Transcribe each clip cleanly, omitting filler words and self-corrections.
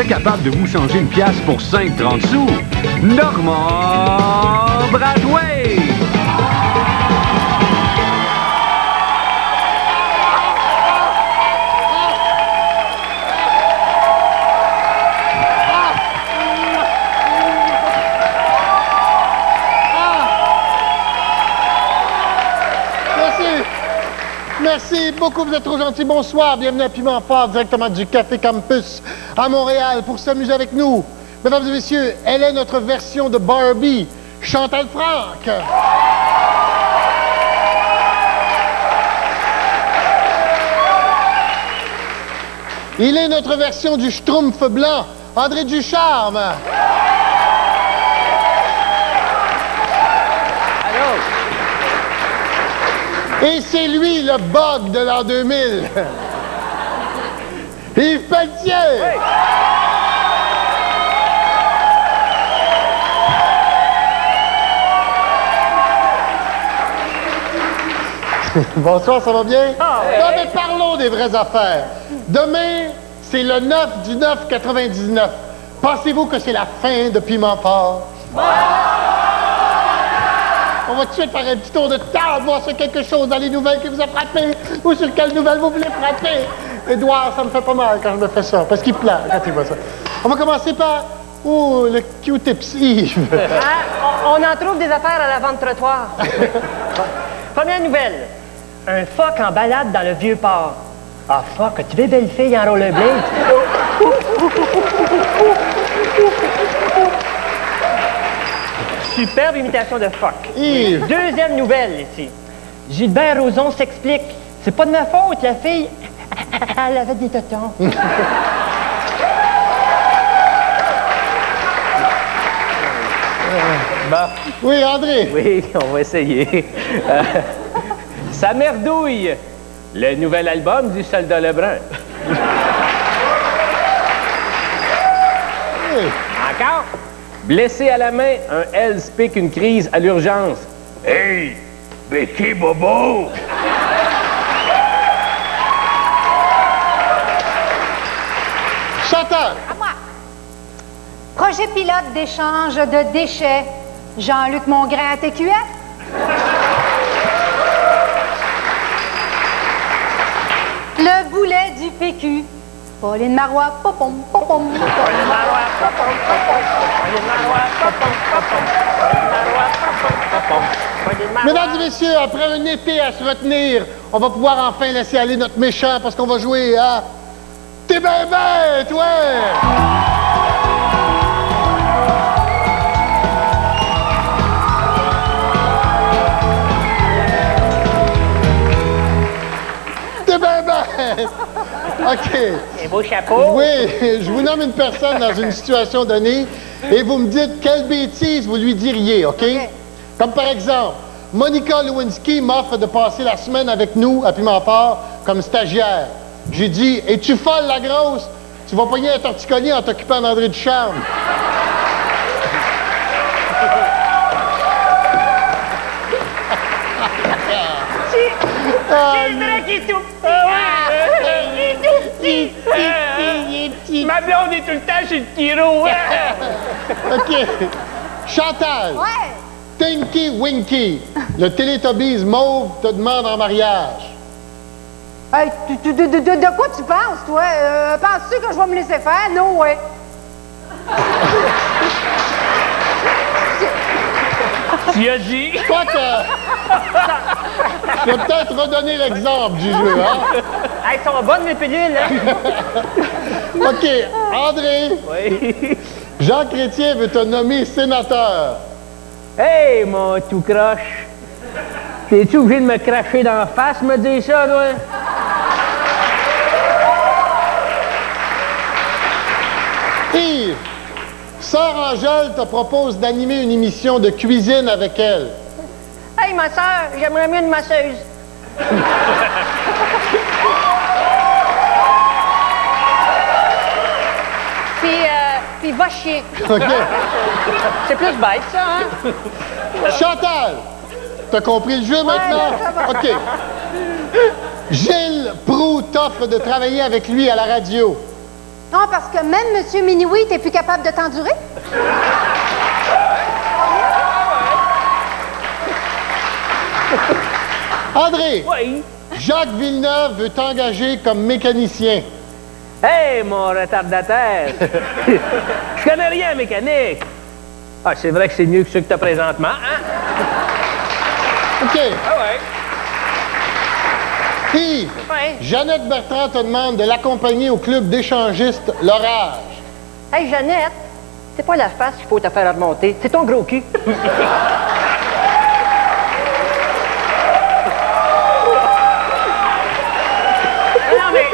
serait capable de vous changer une pièce pour 5,30 sous? Normand Brathwaite! Merci beaucoup, vous êtes trop gentils. Bonsoir, bienvenue à Piment Fort, directement du Café Campus à Montréal pour s'amuser avec nous. Mesdames et messieurs, elle est notre version de Barbie, Chantal Franck. Il est notre version du Schtroumpf blanc, André Ducharme. Et c'est lui, le bug de l'an 2000. Yves Pelletier! Hey. Bonsoir, ça va bien? Ah, ouais. Non, mais parlons des vraies affaires. Demain, c'est le 9 du 9/99. Pensez-vous que c'est la fin de Piment Fort? On va tout de suite faire un petit tour de table, voir si quelque chose dans les nouvelles qui vous a frappé ou sur quelle nouvelle vous voulez frapper. Édouard, ça me fait pas mal quand je me fais ça, parce qu'il pleure quand il voit ça. On va commencer par... Oh, le Q-tips Yves. On en trouve des affaires à l'avant-trottoir. Première nouvelle. Un phoque en balade dans le Vieux-Port. Ah, phoque, tu veux belle fille en rollerblade? Superbe imitation de phoque. Yves. Deuxième nouvelle, ici. Gilbert Rozon s'explique. C'est pas de ma faute, la fille. Elle avait des totons. Bon. Oui, André. Oui, on va essayer. Ça merdouille. Le nouvel album du Soldat Lebrun. Oui. Encore? Blessé à la main, un Hells pique une crise à l'urgence. Hey! Becky Bobo! Chantal. À moi. Projet pilote d'échange de déchets. Jean-Luc Mongrain à TQS. Le boulet du PQ. Pauline Marois, popom, popom. Pauline Marois, popom, popom. Pauline Marois, popom, popom. Pauline Marois, popom, popom. Mesdames et messieurs, après un été à se retenir, on va pouvoir enfin laisser aller notre méchant parce qu'on va jouer à... T'es ben bête, ouais! T'es ben bête! OK. Un beau chapeau. Oui, je vous nomme une personne dans une situation donnée et vous me dites quelle bêtise vous lui diriez, OK? Comme par exemple, Monica Lewinsky m'offre de passer la semaine avec nous à Piment Fort comme stagiaire. J'ai dit, es-tu folle, la grosse? Tu vas pogner un torticolis en t'occupant d'André Ducharme. C'est vrai qu'il est tout petit. Ma blonde est tout le temps chez le Kiro. OK. Chantal. Ouais. Tinky Winky. Le Télétobies mauve te demande en mariage. Hey, de quoi tu penses, toi? Penses-tu que je vais me laisser faire? Non, ouais. Tu as dit? Je crois que... Je vais peut-être redonner l'exemple du jeu, hein? Elles sont bonnes, les pilules, hein? OK. André. Oui. Jean Chrétien veut te nommer sénateur. Hey, mon tout croche. T'es-tu obligé de me cracher dans la face, me dire ça, toi? Yves, Sœur Angèle te propose d'animer une émission de cuisine avec elle. Hey, ma soeur, j'aimerais mieux une masseuse. Puis va chier. OK. C'est plus bête, ça, hein? Chantal, t'as compris le jeu maintenant? ça va. OK. Gilles Proulx t'offre de travailler avec lui à la radio. Non, parce que même M. Minoui, t'es plus capable de t'endurer? André, Oui. Jacques Villeneuve veut t'engager comme mécanicien. Hey, mon retardataire! Je connais rien en mécanique. Ah, c'est vrai que c'est mieux que ceux que t'as présentement, hein? OK. Ah ouais. Puis, Ouais. Jeannette Bertrand te demande de l'accompagner au club d'échangistes L'Orage. Hey, Jeannette, c'est pas la face qu'il faut te faire remonter, c'est ton gros cul. Non, mais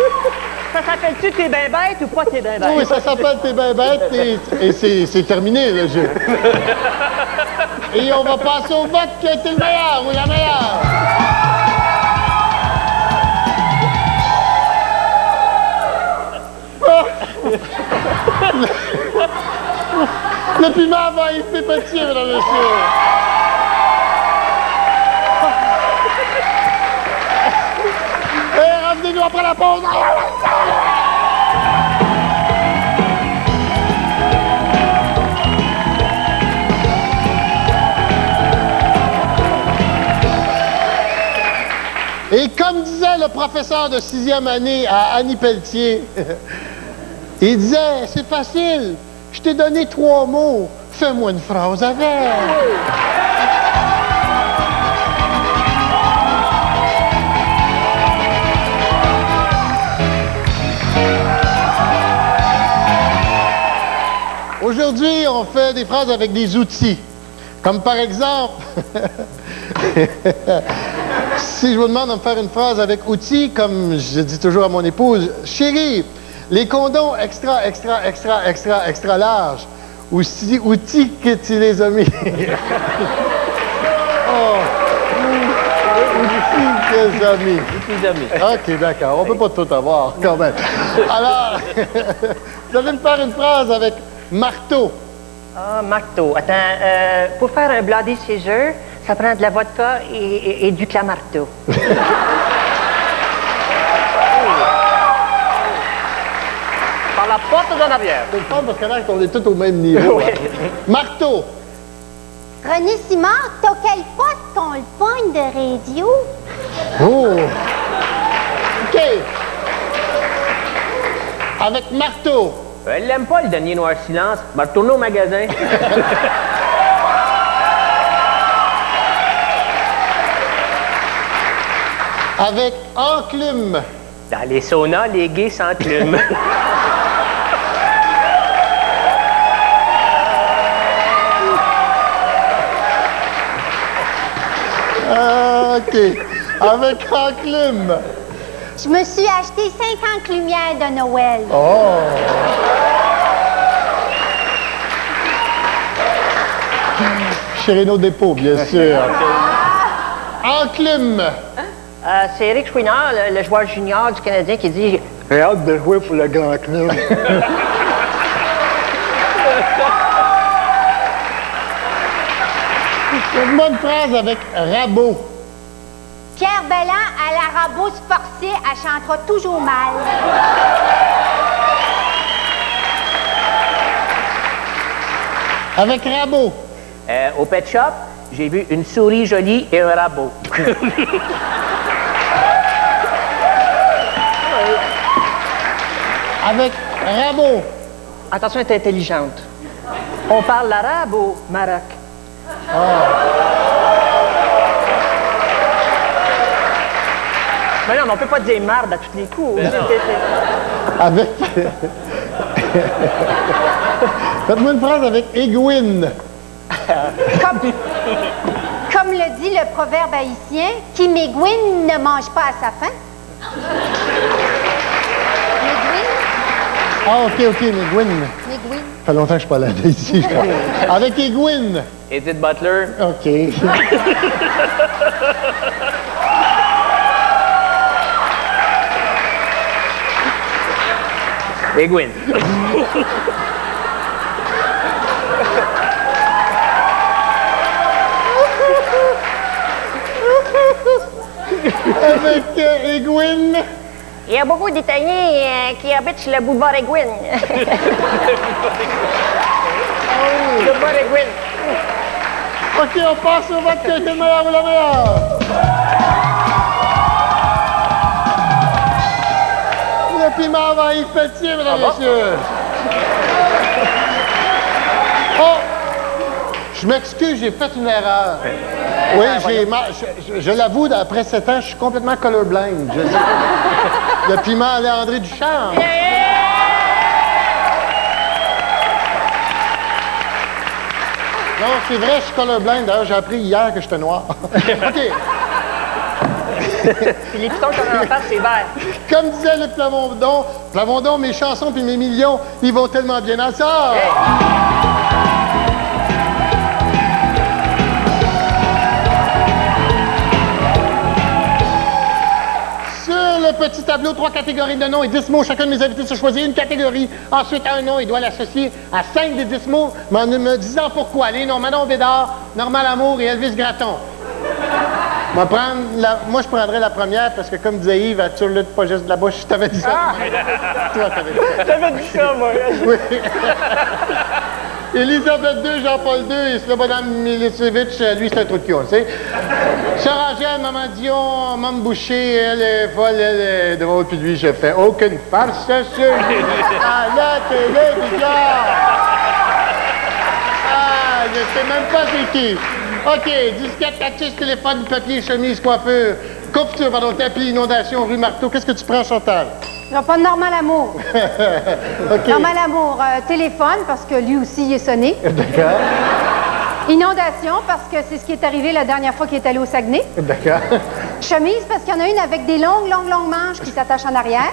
ça s'appelle-tu T'es ben bête ou pas T'es ben bête? Oui, ça s'appelle T'es ben bête et c'est terminé, le jeu. Et on va passer au vote qui a été le meilleur ou la meilleure. Le piment va y pépétier, mesdames et messieurs. Et revenez-nous après la pause. Et comme disait le professeur de 6e année à Annie Pelletier, il disait, c'est facile, je t'ai donné 3 mots, fais-moi une phrase avec. Aujourd'hui, on fait des phrases avec des outils. Comme par exemple, si je vous demande de me faire une phrase avec outils, comme je dis toujours à mon épouse, chérie, les condoms extra larges, aussi outils que tu les as mis. Oh. Outils que tu as mis. Les amis. OK, d'accord. On peut pas tout avoir, quand même. Alors, vous allez me faire une phrase avec marteau. Ah, marteau. Attends, pour faire un Bloody Caesar, ça prend de la vodka et du clamarteau. Par la porte d'en arrière. C'est le fun parce que là, on est tous au même niveau. Hein. Marteau. René Simard, t'as quel poste qu'on le pogne de radio? Oh. OK. Avec marteau. Elle l'aime pas, le dernier Noir Silence. Va retourner au magasin. Avec enclume. Dans les saunas, les gays s'enclument. OK. Avec enclume. Je me suis acheté 50 lumières de Noël. Oh. Chez Renaud Dépôt, bien sûr. Enclume. C'est Eric Chouinard, le joueur junior du Canadien, qui dit « J'ai hâte de jouer pour le grand club. Une bonne phrase avec rabot. Pierre Belland, à la rabot forcée, elle chantera toujours mal. Avec rabot. Au pet shop, j'ai vu une souris jolie et un rabot. Avec rabot. « Attention, elle est intelligente. On parle l'arabe au Maroc. Mais non, mais on peut pas dire marde à tous les coups. Avec... Faites-moi une phrase avec aiguine. Comme le dit le proverbe haïtien, qui m'aiguine ne mange pas à sa faim. M'aiguine, Ah, OK, aiguine. m'aiguine. Ça fait longtemps que je suis pas allé ici. Je crois. Avec aiguine. Edith Butler. OK. Et Gwyn. Avec aiguine. Il y a beaucoup d'Italiens qui habitent sur le boulevard Egwin. Le boulevard Egwin. OK, on passe au vote qui a été le meilleur ou la meilleure. Le piment va y pétiller, mesdames et messieurs. Oh! Je m'excuse, j'ai fait une erreur. Oui, je l'avoue, après 7 ans, je suis complètement colorblind. Je sais pas. Le piment allait à André Ducharme. Non, c'est vrai, je suis colorblind. D'ailleurs, j'ai appris hier que j'étais noir. OK. Puis les pitons qu'on a en face, c'est vert. Comme disait Luc Plamondon, mes chansons puis mes millions, ils vont tellement bien ensemble. Le petit tableau, 3 catégories de noms et 10 mots. Chacun de mes invités se choisit une catégorie. Ensuite, un nom, il doit l'associer à 5 des 10 mots, mais en me disant pourquoi. Les noms Manon Bédard, Normand Lamour et Elvis Gratton. Moi, je prendrais la première parce que, comme disait Yves, elle turlute pas juste de la bouche. Je t'avais dit ça. Toi, t'avais dit ça. T'avais dit ça, moi. Oui. Élisabeth II, Jean-Paul II et Slobodan Milicevic, lui, c'est un trou de cul, on le sait. Sœur Angèle, Maman Dion, Mme Boucher, elle est folle, elle est devant puis lui, je fais aucune farce sur lui à la télévision. Ah, je sais même pas c'est qui. OK, disquette, cactus, téléphone, papier, chemise, coiffure, couverture, pardon, tapis, inondation, rue Marteau. Qu'est-ce que tu prends, Chantal? Je vais prendre Normand Lamour. OK. Normand Lamour, téléphone, parce que lui aussi, il est sonné. D'accord. Inondation, parce que c'est ce qui est arrivé la dernière fois qu'il est allé au Saguenay. D'accord. Chemise, parce qu'il y en a une avec des longues manches qui s'attachent en arrière.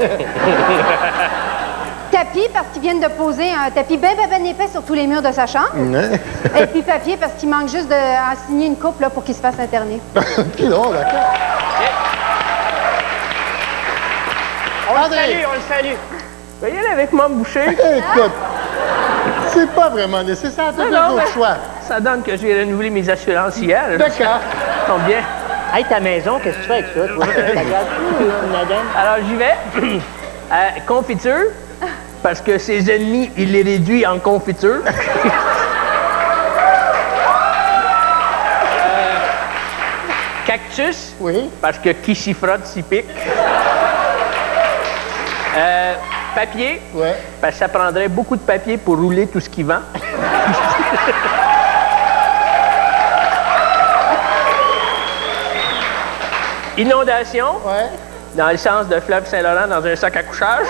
Tapis, parce qu'ils viennent de poser un tapis bien épais sur tous les murs de sa chambre. Et puis papier, parce qu'il manque juste d'en signer une coupe là, pour qu'il se fasse interner. Puis non, d'accord. On le salue. Je vais y aller avec Mme Boucher. Écoute, c'est pas vraiment nécessaire, t'as d'autres choix. Ça donne que j'ai renouvelé mes assurances hier. D'accord. Ça tombe bien. Hey, ta maison, qu'est-ce que tu fais avec ça, toi? Madame? Alors, j'y vais. Confiture, parce que ses ennemis, il les réduit en confiture. Cactus, Oui. parce que qui s'y frotte s'y pique. Papier, Ouais. parce que ça prendrait beaucoup de papier pour rouler tout ce qui vend. Inondation, Ouais. dans le sens de fleuve Saint-Laurent dans un sac à couchage.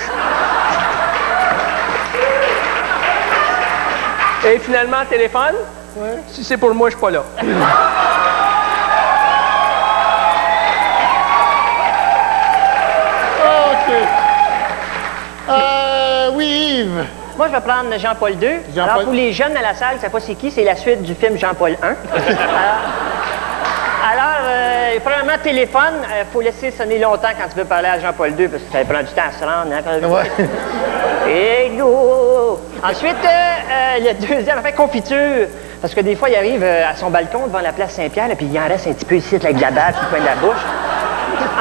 Et finalement, téléphone. Ouais. Si c'est pour moi, je suis pas là. OK. Oui, Yves. Moi, je vais prendre Jean-Paul II. Jean-Paul. Alors, pour les jeunes à la salle, je ne sais pas c'est qui, c'est la suite du film Jean-Paul I. Alors, premièrement, téléphone, il faut laisser sonner longtemps quand tu veux parler à Jean-Paul II, parce que ça prend du temps à se rendre. Hein, Ouais. Et go! Ensuite, le deuxième, enfin, confiture. Parce que des fois, il arrive à son balcon devant la place Saint-Pierre, puis il en reste un petit peu ici avec de la bave qui pointe la bouche.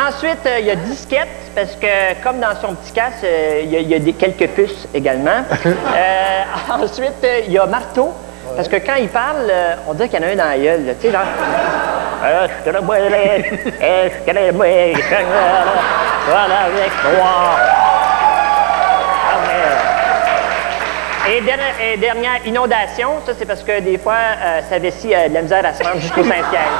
Ensuite, il y a disquette, parce que comme dans son petit casse, il y a quelques puces également. Ensuite, il y a marteau, parce que quand il parle, on dirait qu'il y en a un dans la gueule, là, tu sais, genre... Voilà, avec moi. Et dernière, inondation. Ça, c'est parce que des fois, sa vessie a de la misère à se rendre jusqu'au Saint-Pierre.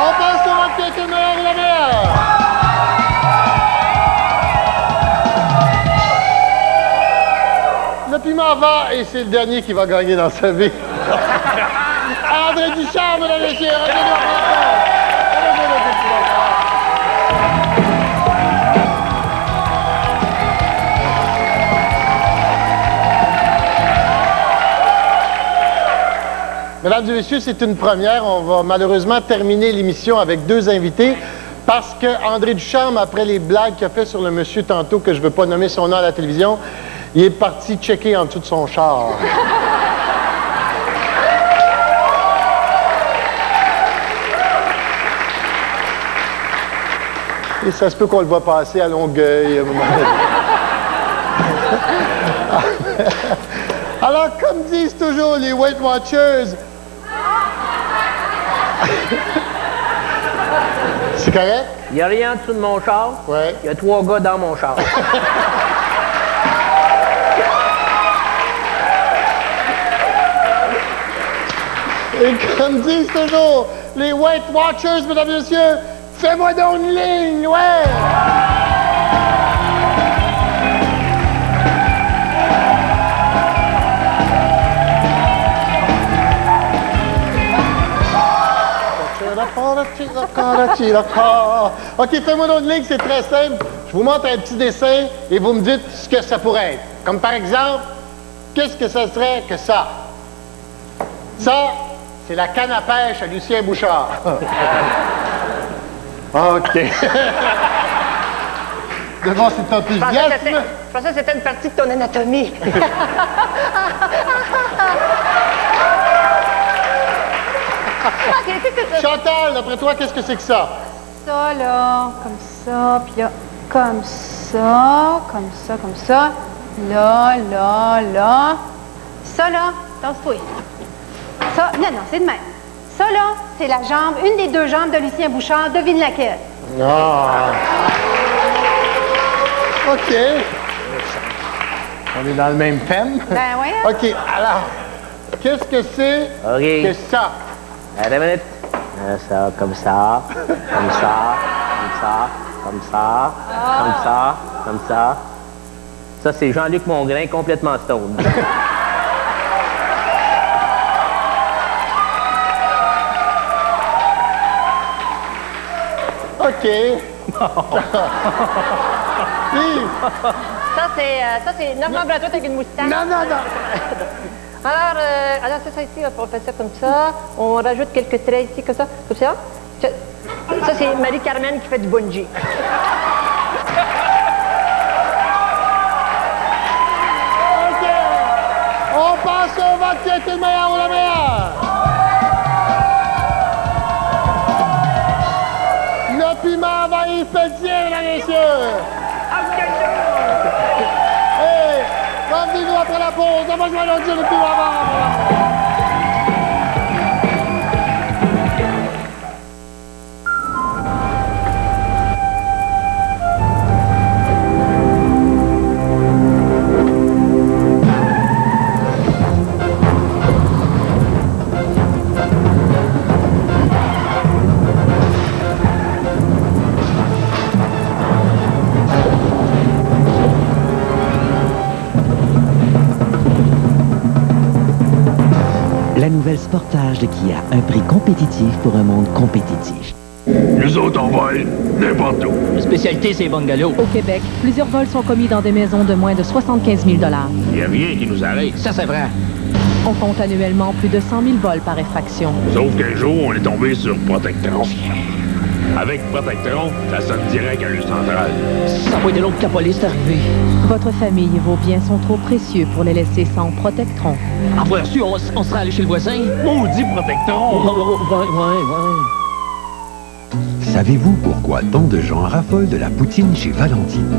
On passe au vote qui a été le meilleur ou la meilleure. Le piment va et c'est le dernier qui va gagner dans sa vie. André Ducharme, mesdames et messieurs, revenez-nous en Mesdames et messieurs, c'est une première. On va malheureusement terminer l'émission avec 2 invités parce que André Ducharme, après les blagues qu'il a fait sur le monsieur tantôt, que je ne veux pas nommer son nom à la télévision, il est parti checker en dessous de son char. Et ça se peut qu'on le voit passer à Longueuil à un moment donné. Alors, comme disent toujours les Weight Watchers... C'est correct? Il n'y a rien en dessous de mon char. Ouais. Il y a 3 gars dans mon char. Et comme disent toujours les Weight Watchers, mesdames et messieurs, fais-moi donc une ligne, ouais! OK, fais-moi donc une ligne, c'est très simple. Je vous montre un petit dessin et vous me dites ce que ça pourrait être. Comme par exemple, qu'est-ce que ça serait que ça? Ça, c'est la canne à pêche à Lucien Bouchard. OK. Devant cet enthousiasme. Je pensais que c'était une partie de ton anatomie. Chantal, d'après toi, qu'est-ce que c'est que ça? Ça, là, comme ça, puis là, comme ça, comme ça, comme ça. Là, là, là. Ça, là, tasse-toi. Ça, non, non, c'est de même. Ça, là, c'est la jambe, une des 2 jambes de Lucien Bouchard. Devine laquelle? Ah. OK. On est dans le même thème. Ben oui. OK, alors, qu'est-ce que c'est que ça? Attends une minute. Ça, comme ça, comme ça, comme ça, comme ça, comme ça, comme ça. Ça, c'est Jean-Luc Mongrain, complètement stone. OK. Ça, c'est Normand Bratois avec une moustache. Non, non, non. Alors c'est ça ici, on fait ça comme ça. On rajoute quelques traits ici, comme ça. Comme ça. Ça, c'est Marie-Carmen qui fait du bungee. OK. On passe au vote qui était le meilleur ou la meilleure. Le piment va y Pelletier, mesdames et messieurs. Hey, revenez-nous après la pause. On va jouer à dire le piment va. La nouvelle Sportage de Kia, un prix compétitif pour un monde compétitif. Nous autres, on vole n'importe où. La spécialité, c'est les bungalows. Au Québec, plusieurs vols sont commis dans des maisons de moins de 75 000 $. Il n'y a rien qui nous arrête. Ça, c'est vrai. On compte annuellement plus de 100 000 vols par effraction. Sauf qu'un jour, on est tombé sur Protectron. Avec Protectron, ça sonne direct à le central. Ça n'a pas été long que la police est arrivée. Votre famille et vos biens sont trop précieux pour les laisser sans Protectron. En voilà reçu, on serait allé chez le voisin. Maudit Protectron! Ouais. Savez-vous pourquoi tant de gens raffolent de la poutine chez Valentine?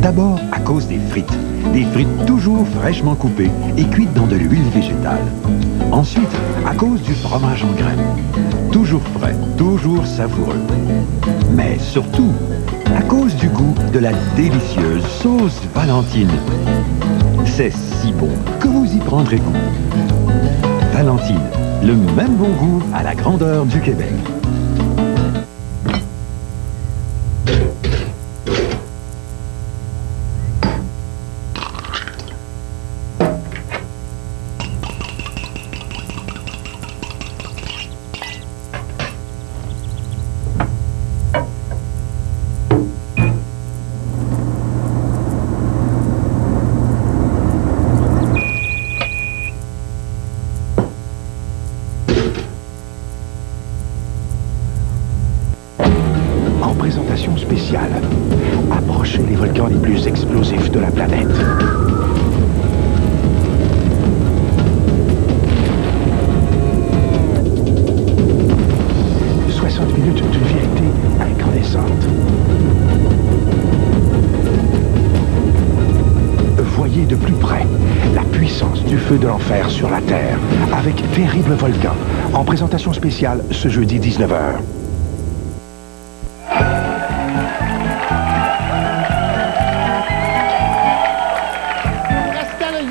D'abord à cause des frites. Des frites toujours fraîchement coupées et cuites dans de l'huile végétale. Ensuite, à cause du fromage en graines. Toujours frais, toujours savoureux. Mais surtout, à cause du goût de la délicieuse sauce Valentine. C'est si bon que vous y prendrez goût. Valentine, le même bon goût à la grandeur du Québec. Présentation spéciale. Approchez les volcans les plus explosifs de la planète. « 60 minutes d'une vérité incandescente. feu de l'enfer sur la Terre avec Terrible Volcan, en présentation spéciale ce jeudi 19h.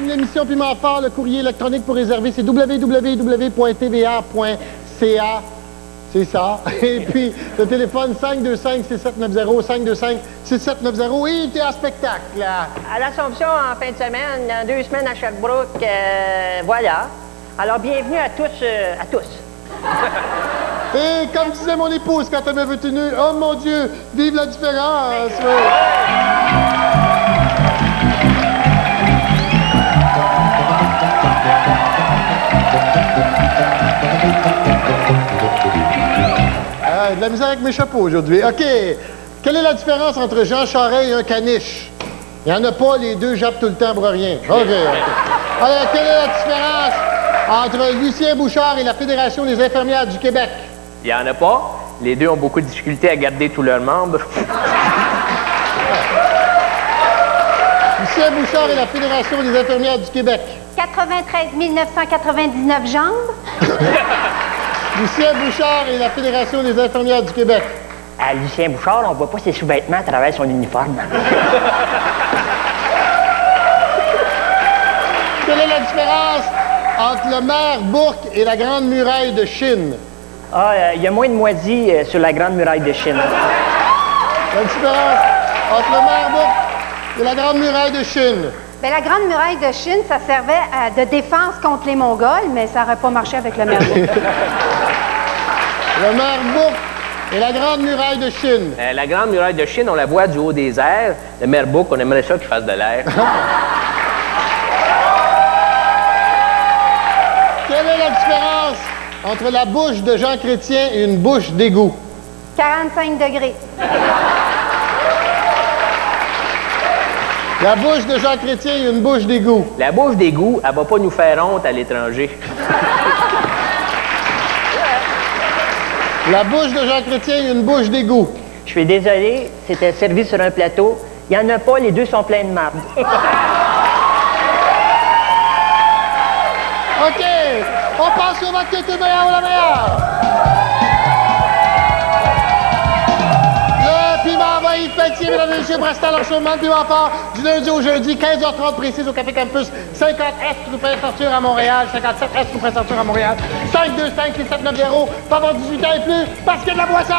Une émission Piment Fort, le courrier électronique pour réserver, c'est www.tva.ca. C'est ça. Et puis, le téléphone 525-6790, 525-6790. Et t'es en spectacle, là. À l'Assomption, en fin de semaine, dans 2 semaines à Sherbrooke, voilà. Alors, bienvenue à tous, Et comme disait mon épouse quand elle m'avait tenu, oh mon Dieu, vive la différence! De la misère avec mes chapeaux aujourd'hui. OK. Quelle est la différence entre Jean Charest et un caniche? Il n'y en a pas, les deux jappent tout le temps pour rien. OK. Alors, quelle est la différence entre Lucien Bouchard et la Fédération des infirmières du Québec? Il n'y en a pas. Les deux ont beaucoup de difficultés à garder tous leurs membres. Lucien Bouchard et la Fédération des infirmières du Québec. 93 999 jambes. Lucien Bouchard et la Fédération des infirmières du Québec. À Lucien Bouchard, on ne voit pas ses sous-vêtements à travers son uniforme. Quelle est la différence entre le maire Bourque et la Grande Muraille de Chine? Il y a moins de moisies sur la Grande Muraille de Chine. La différence entre le maire Bourque et la Grande Muraille de Chine. Bien, la Grande Muraille de Chine, ça servait de défense contre les Mongols, mais ça n'aurait pas marché avec le maire Bourque. Le maire Bourque et la Grande Muraille de Chine. La Grande Muraille de Chine, on la voit du haut des airs. Le maire Bourque, on aimerait ça qu'il fasse de l'air. Quelle est la différence entre la bouche de Jean Chrétien et une bouche d'égout? 45 degrés. La bouche de Jean Chrétien et une bouche d'égout. La bouche d'égout, elle va pas nous faire honte à l'étranger. La bouche de Jean Chrétien et une bouche d'égout. Je suis désolé, c'était servi sur un plateau. Il n'y en a pas, les deux sont pleins de marde. OK, on passe au vote que t'es meilleur ou la meilleure. Le Piment va y fêter, mesdames et messieurs, Brastal, l'enchaînement de Piment Fort, du lundi au jeudi, 15h30 précise au Café Campus, 50S, rue Prince-Arthur à Montréal, 57S, rue Prince-Arthur à Montréal, 525-6790, pas avoir 18 ans et plus, parce qu'il y a de la boisson!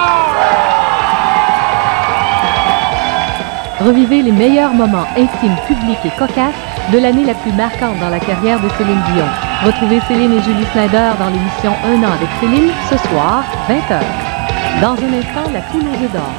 Revivez les meilleurs moments intimes, publics et cocasses de l'année la plus marquante dans la carrière de Céline Dion. Retrouvez Céline et Julie Snyder dans l'émission 1 an avec Céline, ce soir, 20h. Dans un instant, la poule aux œufs d'or.